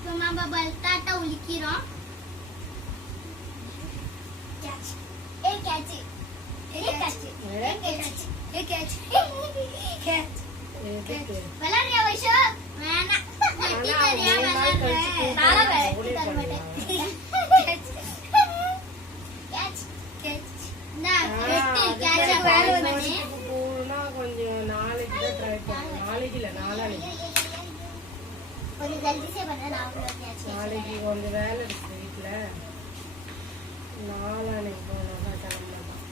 இப்போ நம்ம பல்தாட்டா உலிக்கிறோம். Catch a catch a catch a catch a catch catch விளையாடுறியா வைஷா? வேணாம் வெட்டி தரியா விளையாடுறேன். நாளா வெட்டி தர மாட்டேன். கேட்ச் கேட்ச் நான் வெட்டி கேட்ச் வேலை பண்ணி பூனா கொஞ்சம் நாளைக்கு தான் ட்ரை பண்ணேன். நாளைக்கு இல்ல நாளைக்கு கொஞ்சம் ஜல்தி से பண்ண நான் கேட்ச் நாளைக்கு கொஞ்சம் வேலை இருக்கு வீட்ல. நாளைக்கு போனா கிளம்பலாம்.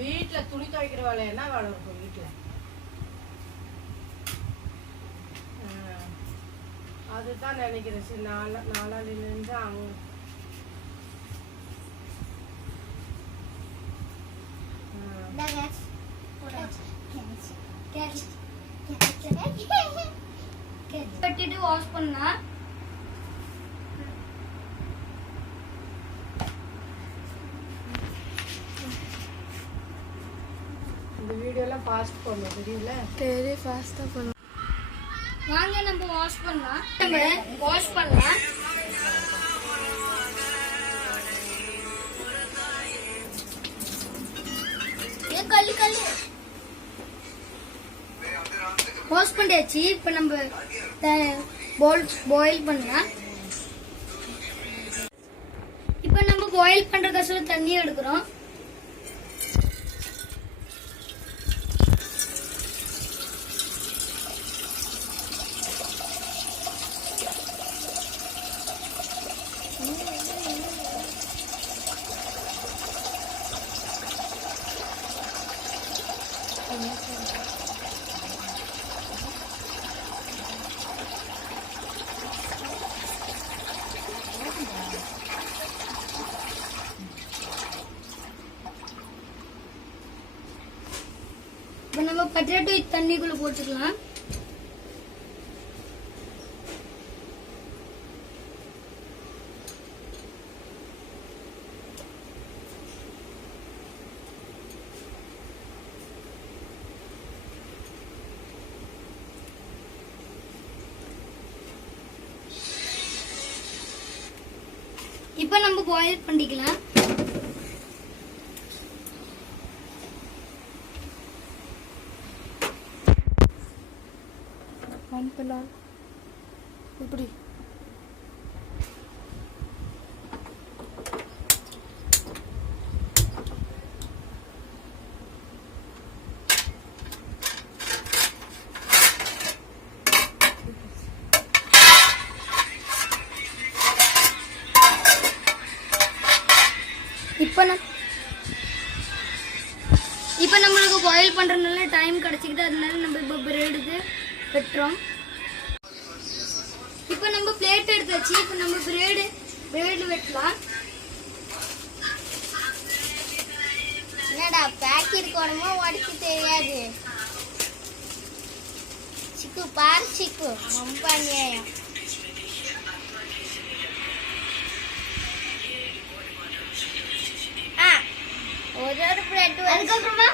வீட்ல துணி துவைக்கிற வேலை என்ன வேலை இருக்கும் வீட்ல? அதுதான் நினைக்கிறேன். சரி நாளாலிருந்து அங்க கட்டிட்டு வாஷ் பண்ணா இந்த வீடியோலாம் ஃபாஸ்ட் பண்ணணும் தெரியல. சரி ஃபாஸ்டா பண்ணு. வாங்க நம்ம வாஷ் பண்ணலாம். நம்ம வாஷ் பண்ணலாம். ஏ கல்லு கல்லு வாஷ் பண்ணியாச்சு. இப்போ நம்ம பாயில் பண்ணலாம். இப்போ நம்ம பாயில் பண்றதுக்கு தண்ணி எடுக்கிறோம். இப்போ நம்ம பொட்டேட்டோ தண்ணிக்குள்ள போட்டுக்கலாம். இப்போ நம்ம பாயில் பண்ணிக்கலாம். பண்ணலாம் இப்படி இப்போ நம்மளுக்கு பாயில் பண்றதுனால டைம் கிடைச்சிக்கிட்டு அதனால நம்ம இப்போ பிரெடுக்கு வெட்டுறோம். இப்போ நம்ம பிளேட் எடுத்து வச்சு இப்போ நம்ம பிரெட் வெட்டலாம். என்னடா பேக்கெட் போடமா உடைச்சு தெரியாது. சிக்கு பாரு சிக்கு ரொம்ப அநியாயம். ஒரு பிரெட் அதுக்கப்புறமா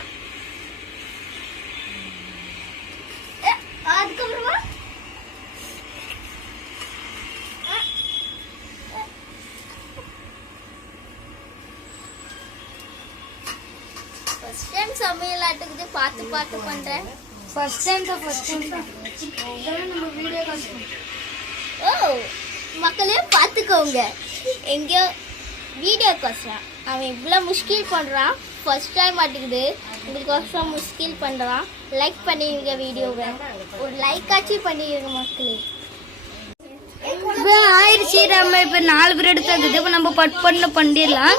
ஃபர்ஸ்ட் டைம் சமையல் ஆட்டுக்கு பார்த்து பண்றேன். ஃபர்ஸ்ட் டைம் தான் நம்ம வீடியோ கால். ஓ மக்களே பார்த்துக்கோங்க. எங்கேயோ வீடியோ கோசம் அவன் இவ்வளோ முஷ்கில் பண்ணுறான். ஃபர்ஸ்ட் டைம் மாட்டுக்குது உங்களுக்கோசம் முஷ்கில் பண்ணுறான். லைக் பண்ணிடுங்க வீடியோவை. ஒரு லைக் ஆச்சு பண்ணிடுங்க மக்களே. இப்போ ஆயிடுச்சு. நம்ம இப்போ 4 பிரெட் தகுது. இப்போ நம்ம பண்ண பண்ணிடலாம்.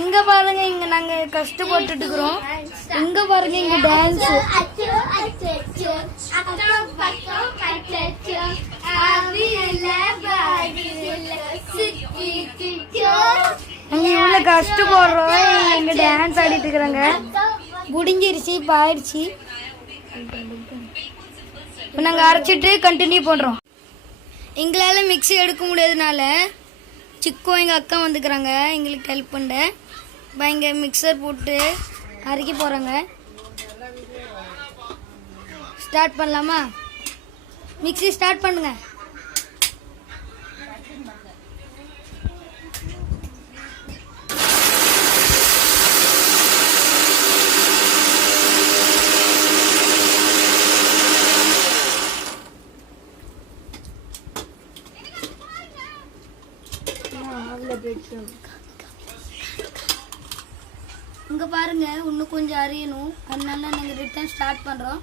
இங்க பாருங்க, இங்க நாங்க கஷ்டப்பட்டு இருக்கிறோம். இங்க பாருங்க, இங்க டான்ஸ். நாங்க இவ்வளவு கஷ்டப்படுறோம். இங்க டான்ஸ் ஆடிட்டு இருக்கிறாங்க. முடிஞ்சிருச்சு. இப்ப ஆயிடுச்சு. இப்ப நாங்க அரைச்சிட்டு கண்டினியூ பண்றோம். எங்களால மிக்ஸி எடுக்க முடியாதனால சிக்கோ எங்கள் அக்கா வந்துக்கிறாங்க எங்களுக்கு ஹெல்ப் பண்ண. இப்போ இங்கே மிக்சர் போட்டு அரைக்க போகிறாங்க. ஸ்டார்ட் பண்ணலாமா? மிக்ஸி ஸ்டார்ட் பண்ணுங்க. இங்க பாருங்க இன்னும் கொஞ்சம் அரியணும், அதனால நாங்கள் ரிட்டர்ன் ஸ்டார்ட் பண்ணுறோம்.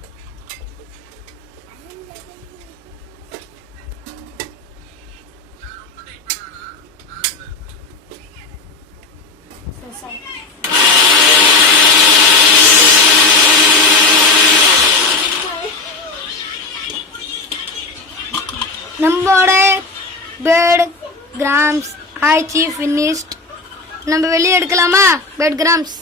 நம்மளோட பேர்ட் கிராம்ஸ் ஆயிடுச்சு, ஃபினிஷ்ட். நம்ம வெளியே எடுக்கலாமா பேர்ட் கிராம்ஸ்?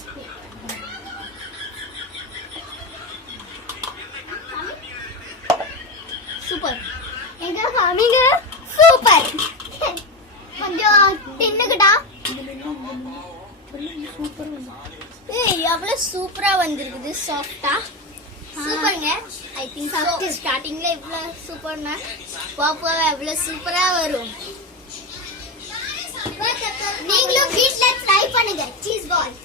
சூப்பர், எங்க காமிங்க. சூப்பர், கொஞ்சம் தின்னுக்கிட்டா. எவ்வளவு சூப்பரா வந்திருக்குது, சாஃப்டா. சூப்பருங்க. ஐ திங்க் ஸ்டார்டிங்ல இவ்வளவு சூப்பர்னா பாப்பா எவ்வளவு சூப்பரா வரும். நீங்களும் வீட்ல ட்ரை பண்ணுங்க சீஸ் பால்.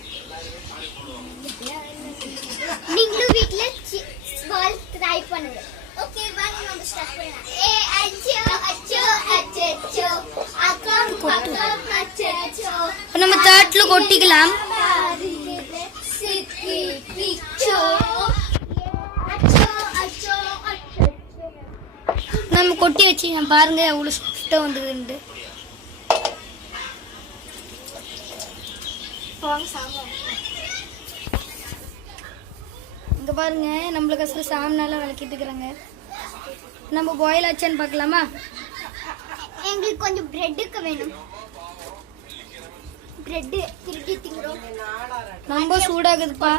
நீங்களும் வீட்ல சீஸ் பால் ட்ரை பண்ணுங்க. ஓகே வாங்க நம்ம ஸ்டார்ட் பண்ணலாம். ஏ அச்சோ அச்சோ அச்சோ அக்கம் பக்கம் அச்சோ. நம்ம தட்டுல கொட்டிக்கலாம். சிக்கி பிச்சோ அச்சோ அச்சோ அச்சோ. நம்ம கொட்டி வச்சு பாருங்க எவ்வளவு சாஃப்ட்டா வந்ததுன்னு. இங்க பாருங்க நம்மளுக்கு அசல் சாமனால விளக்கிட்டு இருக்கிறாங்க. நம்ம பாயில் ஆச்சான்னு பார்க்கலாமா? எங்களுக்கு கொஞ்சம் பிரெட்டுக்கு வேணும். பிரெட் திருடி திங்குறோம். ரொம்ப சூடாகுதுப்பா.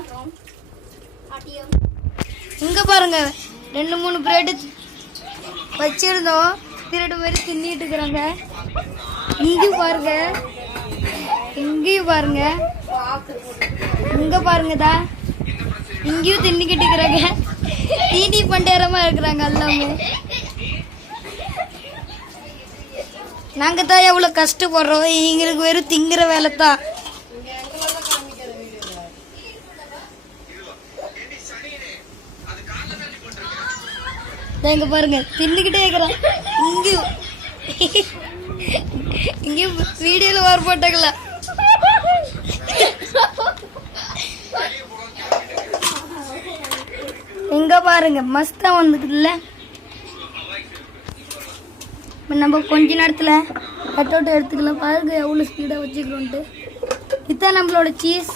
இங்க பாருங்க 2-3 பிரெட் வச்சிருந்தோம், திருடு மாதிரி தின்னிட்டு இருக்கிறாங்க. இங்கேயும் பாருங்க, இங்கேயும் பாருங்க, இங்க பாருங்கதா இங்கேயும் தின்னுக்கிட்டு இருக்கிறாங்க. தீனி பண்டேரமா இருக்கிறாங்க எல்லாமே. நாங்க தான் எவ்வளவு கஷ்டப்படுறோம், எங்களுக்கு வெறும் திங்குற வேலை தான். இங்க பாருங்க தின்னுக்கிட்டே இருக்கிறான். இங்கேயும் வீடியோல வர போட்டாங்களா? எங்க பாருங்க மஸ்தா வந்துக்குதுல்ல. நம்ம கொஞ்ச நேரத்துல கட்டோட்டை எடுத்துக்கலாம். பாருங்க எவ்வளவு ஸ்பீடா வச்சுக்கிறோன்ட்டு. இதுதான் நம்மளோட சீஸ்.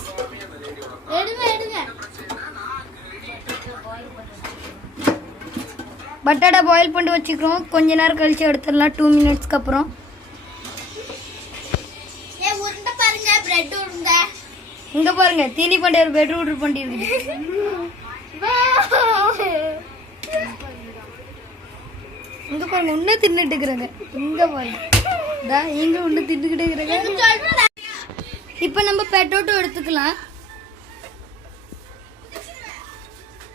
பட்டாடா பாயில் பண்ணி வச்சுக்கிறோம். கொஞ்ச நேரம் கழிச்சு எடுத்துடலாம், 2 மினிட்ஸ்க்கு அப்புறம். இங்க பாருங்க தீனி பண்டைய பெட் ஆர்டர் பண்ணிருக்கு. இங்க பாருங்க இன்னும் தின்னுட்டு இருக்கிறாங்க. இங்க பாருங்க இங்க இன்னும் தின்னுக்கிட்டே இருக்கிறாங்க. இப்ப நம்ம பெட்டோட்டோ எடுத்துக்கலாம்.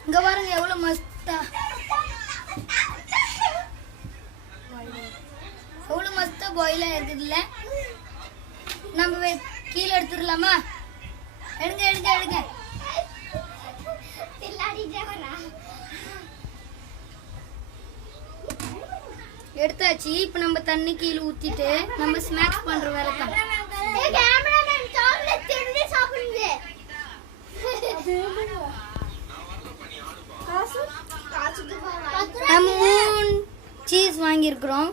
இங்க பாருங்க எவ்வளவு மஸ்தா, எவ்வளவு மஸ்தா பாயிலா இருக்குதுல்ல. நம்ம கீழே எடுத்துடலாமா? எடுங்க எடுங்க எடுங்க. எடுத்தாச்சு. இப்ப நம்ம தண்ணி கீழே ஊத்திட்டு நம்ம ஸ்நாக்ஸ் பண்ற வேலை தான். சீஸ் வாங்கியிருக்கிறோம்.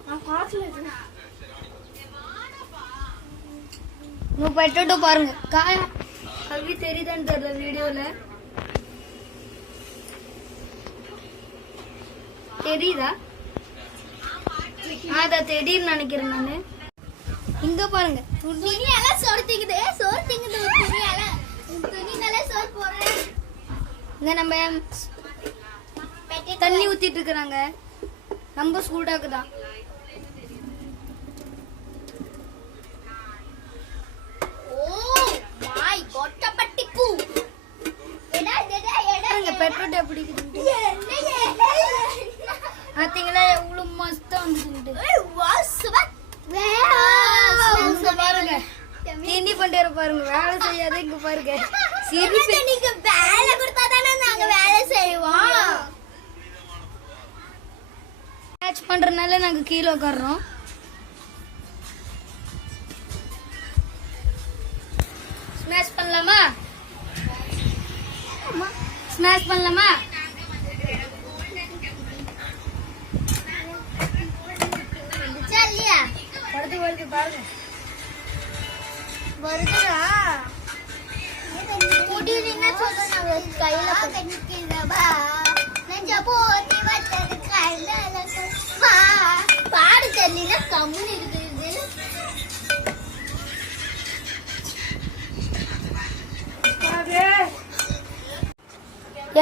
பொட்டேட்டோ பாருங்க காயா கல்வி தெரியுதான்னு தெரியல வீடியோல. தெரியுதா? அதான் தெரியும் நினைக்கிறேன் நானு. இங்க பாருங்க துணியெல்லாம் சோறு திங்குது, சோறு திங்குது. துணினால சோறு போடுறேன். இங்க நம்ம தண்ணி ஊத்திட்டு இருக்கிறாங்க. ரொம்ப சூடாக்குதான். கிண்டி பண்ணிட்டு பாருங்க, வேலை செய்யாத இங்க பாருங்க. சிரிப்பு. நீங்க வேலை கொடுத்தா தானே நாங்க வேலை செய்வோம். மேட்ச் பண்றதுனால நாங்க கீழே உட்கார்றோம். ஸ்மாஷ் பண்ணலாமா? ஸ்மாஷ் பண்ணலாமா? இல்லையா வருது வருது பாருங்க, வருதுடா. முடியலன்னா சொல்ல நாங்க கையில பாடு தெரியல கம்முன்னு இருக்குது.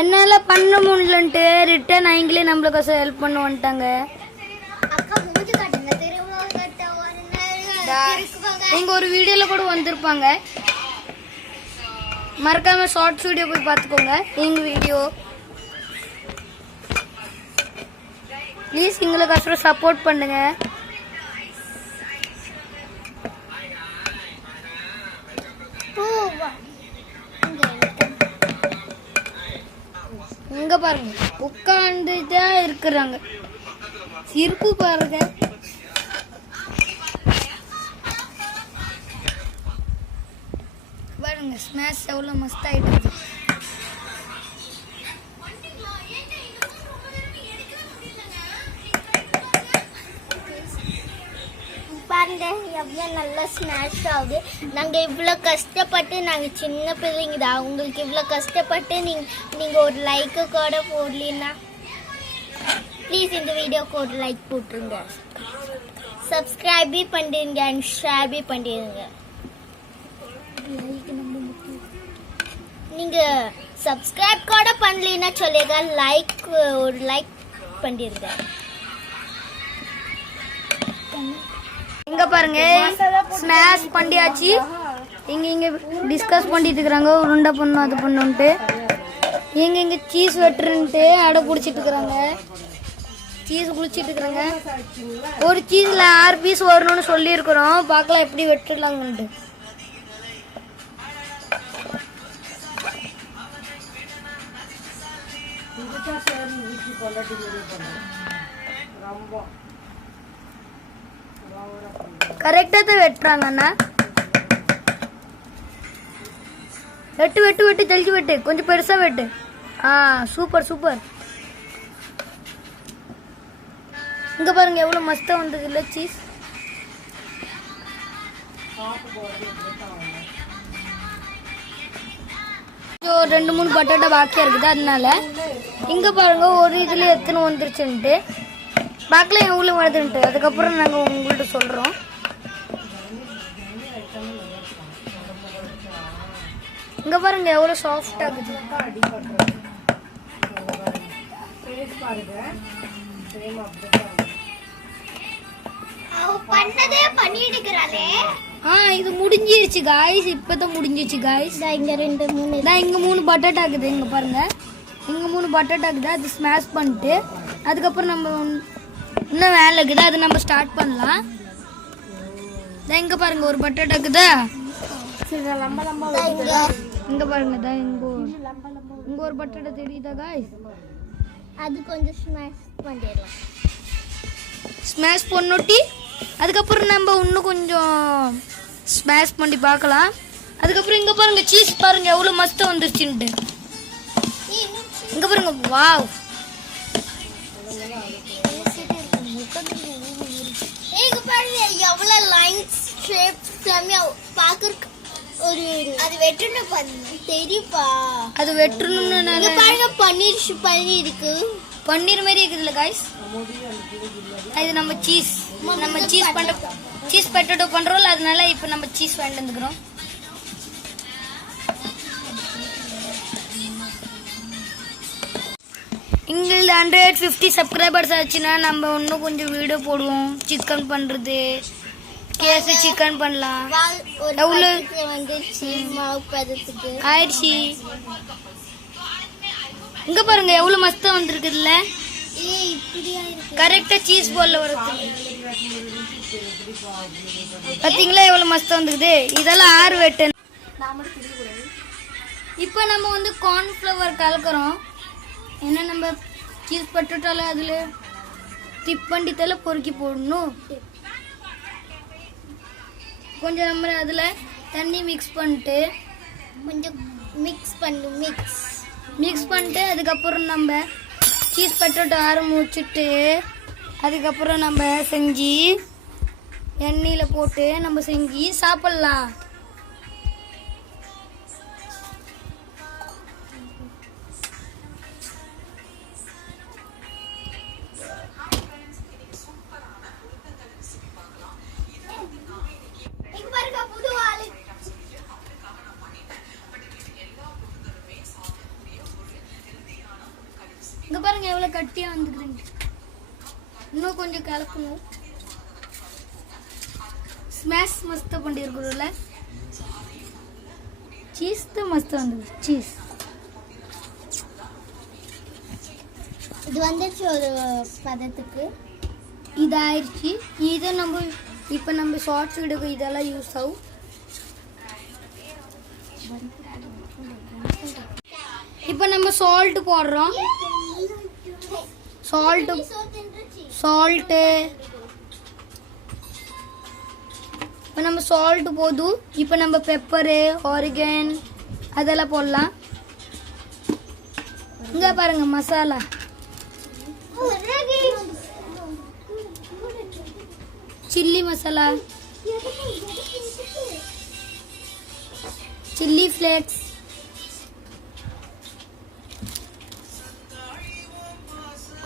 என்னால பண்ண முடியலன்ட்டு ரிட்டர்ன் அவங்களே நம்மளுக்கு ஹெல்ப் பண்ண வந்துட்டாங்க. இங்க ஒரு வீடியோல கூட வந்திருப்பாங்க, மறக்காம ஷார்ட்ஸ் வீடியோ போய் பார்த்துக்கோங்க. எங்க வீடியோ ப்ளீஸ் எங்களுக்கு அப்புறம் சப்போர்ட் பண்ணுங்க. இங்க பாருங்க உட்கார்ந்துதான் இருக்கிறாங்க, சிரிப்பு பாருங்க. பாருங்க ஸ்மாஷ் எவ்வளவு மஸ்ட் ஆயிட்டு. பாருங்க எவ்வளோ நல்லா ஸ்மாஷ் ஆகுது. நாங்கள் இவ்வளோ கஷ்டப்பட்டு, நாங்கள் சின்ன பிள்ளைங்க தான், உங்களுக்கு இவ்வளோ கஷ்டப்பட்டு நீங்கள் ஒரு லைக்கு கூட போடலன்னா ப்ளீஸ் இந்த வீடியோக்கு ஒரு லைக் போட்டுருங்க, சப்ஸ்கிரைபே பண்ணிடுங்க அண்ட் ஷேர் பண்ணிடுங்க. நீங்கள் சப்ஸ்கிரைப் கூட பண்ணலன்னா சொல்லுங்க, லைக் ஒரு லைக் பண்ணிடுங்க. இங்க பாருங்க ஸ்மாஷ் பண்ணியாச்சு. இங்க டிஸ்கஸ் பண்ணிட்டு இருக்காங்க, உருண்டை பண்ணும் அது பண்ணுன்ட்டு. இங்க சீஸ் வெட்டுறன்ட்டு அடை பிடிச்சிட்டு இருக்கிறாங்க, சீஸ் குளிச்சிட்டு இருக்கிறாங்க. ஒரு சீஸ்ல 6 பீஸ் வரணும்னு சொல்லி இருக்கிறோம், பார்க்கலாம் எப்படி வெட்டுலாங்கன்ட்டு. கரெக்டா தான் வெட்டுறாங்க அண்ணா. வெட்டு வெட்டு வெட்டு ஜல்தி வெட்டு, கொஞ்சம் பெருசா வெட்டு. Super super. இங்க பாருங்க எவ்வளவு மஸ்தா வந்தது இல்ல சீஸ். ஒரு 2-3 பட்டாட்டா பாக்கியா இருக்குது, அதனால இங்க பாருங்க ஒரு இதுல எத்தனை வந்துருச்சுன்ட்டு பார்க்கலாம் எவ்வளவு வருதுன்ட்டு. அதுக்கப்புறம் நாங்க உங்கள்கிட்ட சொல்றோம். இங்க பாருங்க எவ்வளவு சாஃப்டா இருக்குது. இது முடிஞ்சிருச்சு காய்ஸ், இப்பதான் முடிஞ்சிருச்சு காய்ஸ். இங்க 3 பட்டாட்டா இருக்குது. இங்க பாருங்க இங்க 3 பட்டாட்டா இருக்குது, அது ஸ்மாஷ் பண்ணிட்டு அதுக்கப்புறம் நம்ம இன்னும் வேலை இருக்குது, அது நம்ம ஸ்டார்ட் பண்ணலாம். இங்க பாருங்க ஒரு பட்டாட்டா இருக்குதா, இங்க பாருங்க இங்க ஒரு பட்டாட்டா தெரியுதா காய்ஸ், அது கொஞ்சம் ஸ்மாஷ் பண்ணிடலாம். ஸ்மாஷ் பண்ணிட்டு அதுக்கப்புறம் நம்ம இன்னும் கொஞ்சம் ஸ்மாஷ் பண்ணி பார்க்கலாம். அதுக்கப்புறம் இங்க பாருங்க சீஸ் பாருங்க எவ்வளவு மஸ்தா வந்துருச்சுன்ட்டு. இங்க பாருங்க வாவ், இங்க பாருங்க எவ்வளவு லைன்ஸ் ஷேப்ஸ் பாக்குறதுக்கு ஒரு அது வெட்டணும் தெரியுப்பா, அது வெட்டணும்னு பாருங்க பன்னீர் இருக்கு, பன்னீர் மாதிரி இருக்குதுல்ல காய்ஸ். இது நம்ம சீஸ் பொட்டேட்டோ பண்றோம், அதனால இப்ப நம்ம சீஸ் வாங்கிட்டு வந்துக்கிறோம். எங்களுக்கு 150 சப்ஸ்கிரைபர்ஸ் ஆச்சுன்னா நம்ம இன்னும் கொஞ்சம் வீடியோ போடுவோம். சிக்கன் பண்றது, கேஸ் சிக்கன் பண்ணலாம். ஆயிடுச்சு. இங்க பாருங்க எவ்வளவு மஸ்தா வந்திருக்குதுல்ல. கரெக்டாக சீஸ் பால்ல வருது. பார்த்தீங்களா எவ்வளோ மஸ்தாக வந்துக்குது. இதெல்லாம் ஆறு வெட்டு. இப்போ நம்ம வந்து கார்ன்ஃப்ளவர் கலக்கிறோம். ஏன்னா நம்ம சீஸ் பட்டுட்டால அதில் டிப் பண்ணிட்டால பொறுக்கி போடணும். கொஞ்சம் நம்ம அதில் தண்ணி மிக்ஸ் பண்ணிட்டு கொஞ்சம் மிக்ஸ் பண்ணிட்டு அதுக்கப்புறம் நம்ம சீஸ் பட்டோட்டோ ஆரம்பிச்சுட்டு அதுக்கப்புறம் நம்ம செஞ்சு எண்ணெயில் போட்டு நம்ம செஞ்சு சாப்பிட்லாம். இங்க பாருங்க எவ்வளவு கட்டியா வந்துக்குதுங்க. இன்னும் கொஞ்சம் கலக்கணும். ஸ்மாஷ் மஸ்தா பண்ணிருக்கிறோம்ல, சீஸ் தான் மஸ்தா வந்தது. சீஸ் இது வந்துச்சு ஒரு பதத்துக்கு. இதாயிருச்சு. இதை நம்ம இப்போ நம்ம ஷார்ட்ஸ் வீடியோக்கு இதெல்லாம் யூஸ் ஆகும். இப்போ நம்ம சால்ட் போடுறோம். சால்ட்டு இப்போ நம்ம சால்ட்டு போதும். இப்போ நம்ம பெப்பரு ஆரிகன் அதெல்லாம் போடலாம். இங்கே பாருங்க masala. Chilli masala, chilli flakes,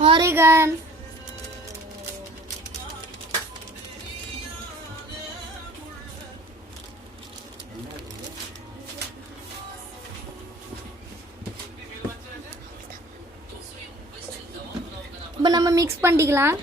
Oregon, இப்போ நம்ம மிக்ஸ் பண்ணிக்கலாம்.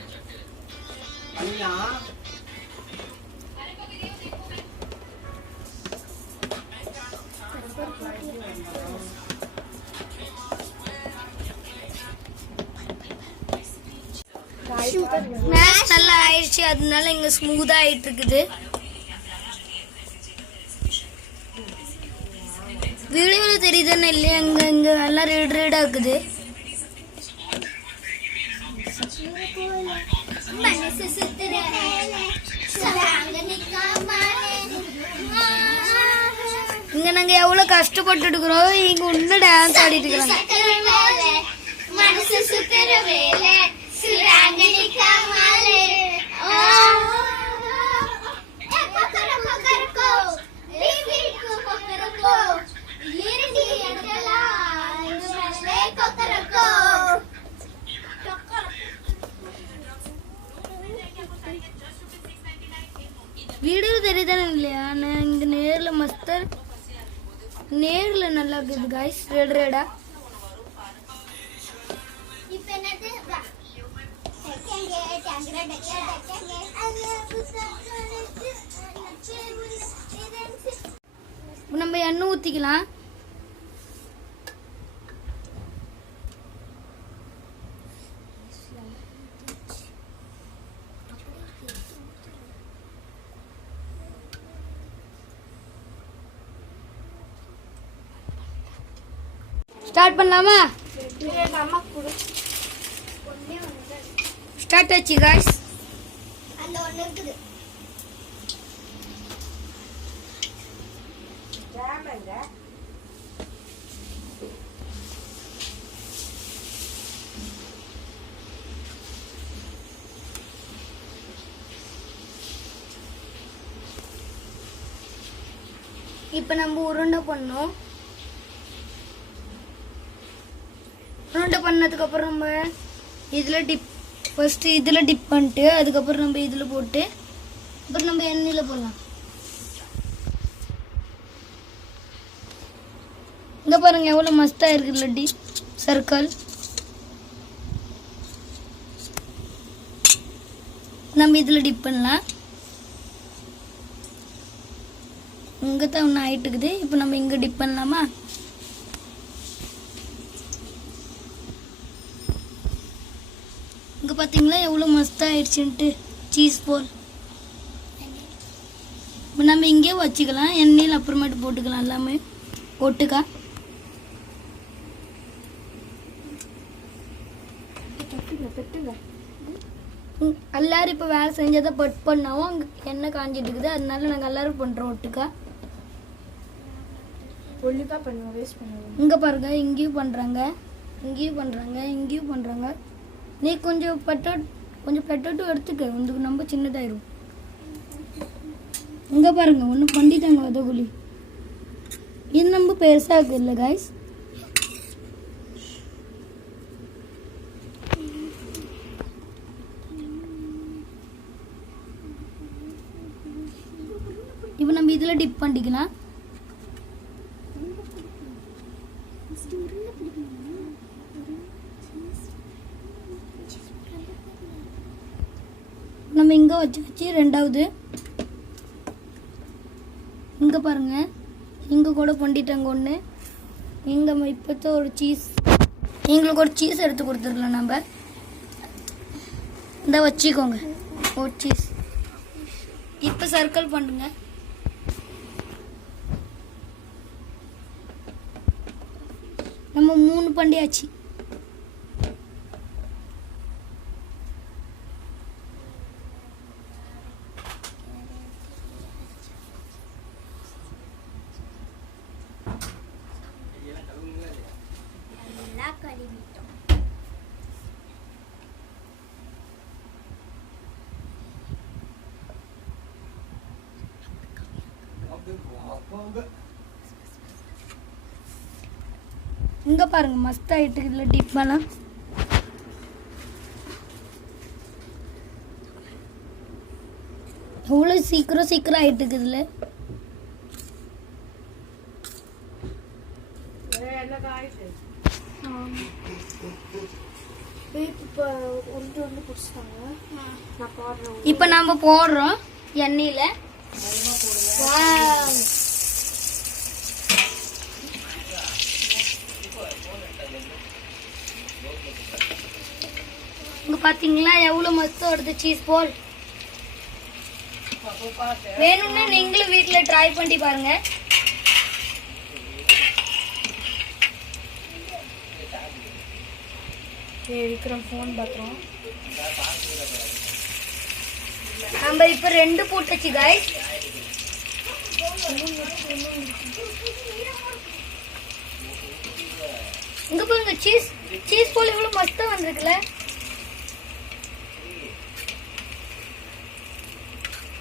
ஸ்மாஷ் நல்லா ஆயிடுச்சு. அதனால இங்க ஸ்மூத்தா ஆயிட்டு இருக்குது. வீடியோல தெரியுதுன்னு இல்லையா, அங்க இங்க எல்லாம் ரெட் ரெட்டா இருக்குது. இங்க நாங்க எவ்வளவு கஷ்டப்பட்டு இருக்கிறோம். இங்க ஒண்ணு டான்ஸ் ஆடிட்டு இருக்கிறாங்க. வீடியோ தெரியுதானே இல்லையா, நான் இங்க நேர்ல மஸ்தர் நேர்ல நல்லா இருக்குது गाइस. ரெட் ரெடா நம்ம எண்ணெய் ஊத்திக்கலாம். ஸ்டார்ட் பண்ணலாமா? ஸ்டார்ட் ஆச்சு गाइस. அந்த ஒண்ணு இருக்குது. ஜாமங்க இப்போ நம்ம உருண்டை பண்ணோம். உருண்டை பண்ணதுக்கு அப்புறம் நம்ம இதுல டிப் ஃபர்ஸ்ட் இதுல டிப் பண்ணிட்டு அதுக்கப்புறம் நம்ம இதுல போட்டு அப்புறம் நம்ம எண்ணெயில போடலாம். இங்க பாருங்க எவ்வளவு மஸ்தா இருக்கு லட்டி சர்க்கிள். நம்ம இதுல டிப் பண்ணலாம். இங்க தான் ஒன்று ஆயிட்டு இருக்குது. இப்போ நம்ம இங்க டிப் பண்ணலாமா? பார்த்தீங்களா எவ்வளோ மஸ்தாக ஆயிடுச்சுன்ட்டு சீஸ் போல். இப்போ நம்ம இங்கே வச்சுக்கலாம், எண்ணெயில் அப்புறமேட்டு போட்டுக்கலாம் எல்லாமே ஒட்டுக்கா. எல்லாரும் இப்போ வேலை செஞ்சதை பட் பண்ணாவும் அங்கே எண்ணெய் காஞ்சிட்டு இருக்குது, அதனால நாங்கள் எல்லாரும் பண்ணுறோம் ஒட்டுக்கா. ஒழுங்கா பண்ணுவோம், வேஸ்ட் பண்ணுவோம். இங்கே பாருங்க, இங்கேயும் பண்ணுறாங்க, இங்கேயும் பண்ணுறாங்க, இங்கேயும் பண்ணுறாங்க. நீ கொஞ்சம் பெட்டோட்டு எடுத்துக்க, உனக்கு ரொம்ப சின்னதாயிரும். இங்கே பாருங்க ஒன்று பண்ணிட்டாங்க உதகுலி. இது ரொம்ப பெருசாக இருக்குது இல்லை காய்ஸ்? இப்போ நம்ம இதில் டிப் பண்ணிக்கலாம். நம்ம இங்கே வச்சு ரெண்டாவது இங்கே பாருங்க, இங்கே கூட பண்ணிட்டாங்க ஒன்று. இங்கே இப்போ ஒரு சீஸ், எங்களுக்கு ஒரு சீஸ் எடுத்து கொடுத்துடலாம் நம்ம. இந்த வச்சுக்கோங்க ஒரு சீஸ். இப்போ சர்க்கிள் பண்ணுங்க. நம்ம 3 பண்ணியாச்சு. இங்க பாருங்க மஸ்ட் ஆயிட்டு இதுல டிப் பண்ணலாம். எவ்வளவு சீக்கிரம் ஆயிட்டு இருக்குதுல. இப்ப நாம போடுறோம் எண்ணெயில. இங்க பாத்தீங்களா எவ்வளவு மஸ்தா வருது சீஸ் போல். வேணும்னா நீங்களும் வீட்டுல ட்ரை பண்ணி பாருங்க. விக்ரம் ஃபோன் பார்க்குறோம். நம்ம இப்ப 2 போட்டுச்சு गाइस. இங்க பாருங்க சீஸ் போல் எவ்வளவு மஸ்தா வந்திருக்குல.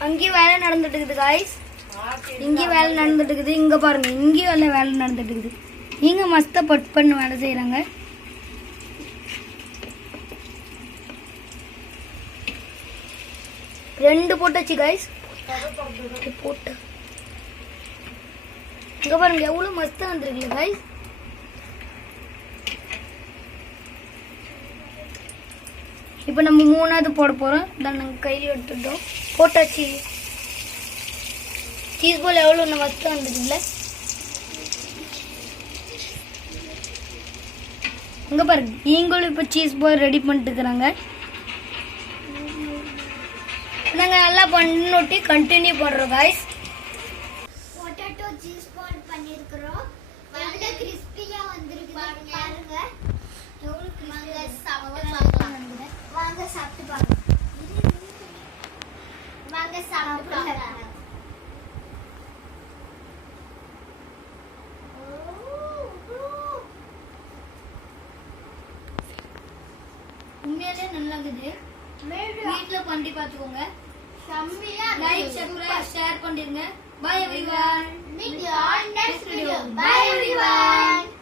அங்கேயும் வேலை நடந்துட்டு இருக்குது गाइस. இங்கேயும் வேலை நடந்துட்டு இருக்குது. இங்க பாருங்க இங்கேயும் வேலை நடந்துட்டு இருக்குது. இங்க மஸ்தா பட் பண்ணி வேலை செய்யறாங்க. ரெண்டு போட்டாச்சு गाइस. போட்டு இங்க பாருங்க எவ்வளவு மஸ்தா வந்திருக்குல गाइस. இப்போ நம்ம 3ஆவது போட போறோம். நான் நாங்க கையில எடுத்துட்டோம். போட்டாச்சு. சீஸ் பால் எவ்வளவு மஸ்தா வந்திருக்குல. இங்க பாருங்க நீங்களும் இப்போ சீஸ் பால் ரெடி பண்ணிட்டு இருக்காங்க. நாங்க நல்லா பண்ணிட்டு கண்டினியூ பண்றோம் गाइस. பொட்டேட்டோ சீஸ் பால் பண்ணிருக்கோம். நல்ல கிறிஸ்பியா வந்திருக்கு பாருங்க. எவ்வளவு கிறிஸ்பியா சாப்பிடலாம். வாங்க சாப்பிட்டு பாருங்க. வாங்க சாப்பிட்டு பாருங்க. உண்மையிலே நல்லா இருக்குது. வீட்ல பண்ணி பாத்துக்கோங்க. செம்மையா லைக் சப்ஸ்கிரைப் ஷேர் பண்ணிருங்க. By everyone. Meet you on next video. Bye everyone.